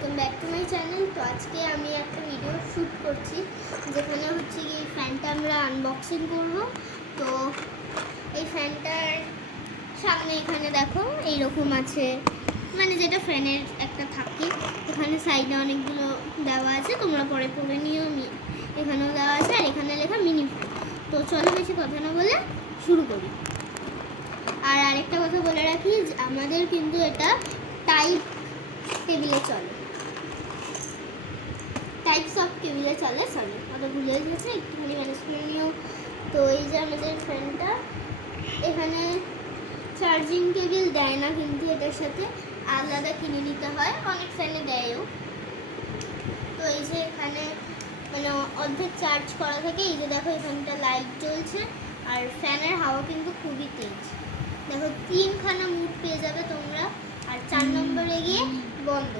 Welcome back to my channel. তো আজকে আমি একটা ভিডিও শ্যুট করছি যেখানে হচ্ছে কি ফ্যানটা আমরা আনবক্সিং করব। তো এই ফ্যানটার সামনে এখানে দেখো এইরকম আছে, মানে যেটা ফ্যানের একটা থাকে। এখানে সাইডে অনেকগুলো দেওয়া আছে, তোমরা পরে পড়ে নিও। এখানেও দেওয়া আছে আর এখানে লেখা মিনি ফ্যান। তো চলো বেশি কথা না বলে শুরু করি। আর আরেকটা কথা বলে রাখি, আমাদের কিন্তু এটা টাইপ টেবিলে চলে, টাইপস অফ টেবিলে চলে। সরি ওটা ভুলে গেছে, একটুখানি ম্যানেজ করে নিও। তো এই যে আমাদের ফ্যানটা, এখানে চার্জিং টেবিল দেয় না, কিন্তু এটার সাথে আলাদা কিনে নিতে হয়, অনেক ফ্যানে দেয়ও। তো এই যে এখানে মানে অর্ধেক চার্জ করা থাকে। এই যে দেখো এখানটা লাইট জ্বলছে, আর ফ্যানের হাওয়া কিন্তু খুবই তেজ। দেখো 3খানা মুড পেয়ে যাবে তোমরা, আর 4 নম্বরে গিয়ে বন্ধ।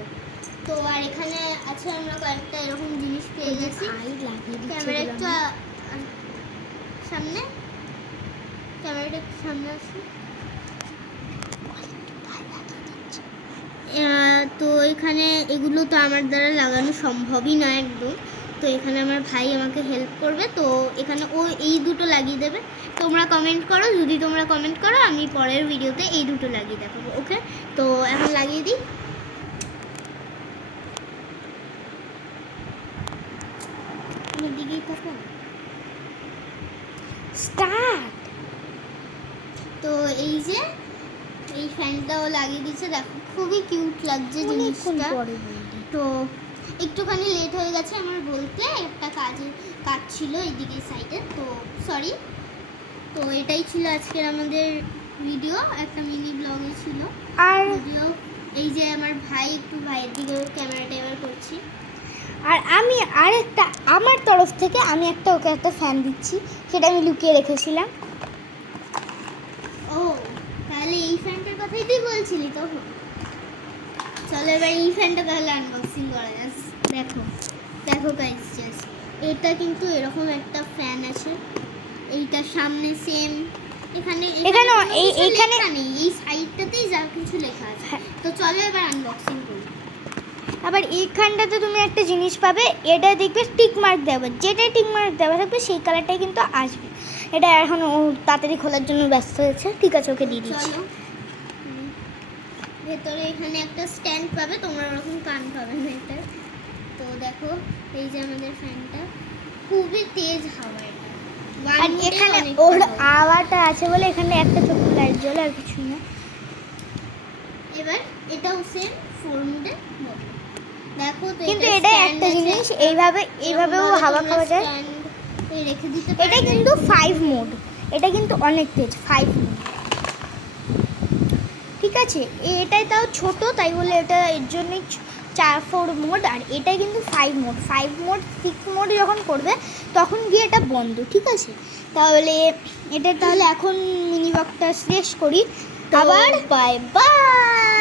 তো আর এখানে আছে আমরা কয়েকটা এরকম জিনিস পেয়ে গেছি। ক্যামেরাটা সামনে, ক্যামেরাটা সামনে আসছে। তো এখানে এগুলো তো আমার দ্বারা লাগানো সম্ভবই না একদম। তো এখানে আমার ভাই আমাকে হেল্প করবে। তো এখানে ও এই দুটো লাগিয়ে দেবে। তোমরা কমেন্ট করো, যদি তোমরা কমেন্ট করো আমি পরের ভিডিওতে এই দুটো লাগিয়ে দেখাবো। ওকে, তো এখন লাগিয়ে দিই। আমার দিকেই থাকো, স্টার্ট। তো এই যে এই ফ্যানটাও লাগিয়ে দিচ্ছে, দেখো খুবই কিউট লাগছে জিনিসটা। তো একটুখানি লেট হয়ে গেছে আমার বলতে, একটা কাজ ছিল এইদিকে সাইডে, তো সরি। তো এটাই ছিল আজকের আমাদের ভিডিও, একটা মিনি ব্লগে ছিল। আর ভিডিও এই যে আমার ভাই, একটু ভাইয়ের দিকে ক্যামেরাটা এবার করছি। আর আমি আরেকটা আমার তরফ থেকে আমি ওকে একটা ফ্যান দিচ্ছি, সেটা আমি লুকিয়ে রেখেছিলাম। ও তাহলে এই ফ্যানটার কথাই তুই বলছিলি তো। চলো এবার এই ফ্যানটা তাহলে আনবক্সিং করা যাক। দেখো দেখো গাইস, জাস্ট এটা কিন্তু এরকম একটা ফ্যান আছে, এইটার সামনে সেম এখানে নেই, এই সাইডটাতেই যা কিছু লেখা আছে। তো চলো এবার আনবক্সিং করি। আবার এইখানটাতে তুমি একটা জিনিস পাবে, এটা দেখবে টিক মার্ক দেওয়া, যেটাই টিক মার্ক দেওয়া থাকবে সেই কালারটাই কিন্তু আসবে। এটা এখন ও তাড়াতাড়ি খোলার জন্য ব্যস্ত হয়েছে। ঠিক আছে, ওকে দিয়ে দিচ্ছি। ভেতরে এখানে একটা স্ট্যান্ড পাবে, তোমরা ওরকম কান পাবে না এটা। তো দেখো এই যে আমাদের ফ্যানটা, খুবই তেজ হাওয়া এটা। আর এখানে ওর আওয়াজটা আছে বলে এখানে একটা ছোট্ট লাইট জ্বলে, আর কিছু না। এবার এটাও সেম 4 মুডে দেখো। তো কিন্তু এটা একটা জিনিস, এইভাবেও হাওয়া খাওয়া যায়। রেখে দিতে এটা কিন্তু 5 মোড, এটা কিন্তু অনেক তেজ 5 মোড। ঠিক আছে, এটাই তাও ছোট, তাই বলে এটা এর জন্যই 4 মোড। আর এটাই কিন্তু 5 মোড। 6 মোড যখন করবে তখন গিয়ে এটা বন্ধ। ঠিক আছে, তাহলে এখন মিনি ব্লগটা শেষ করি। আবার বাই বাই।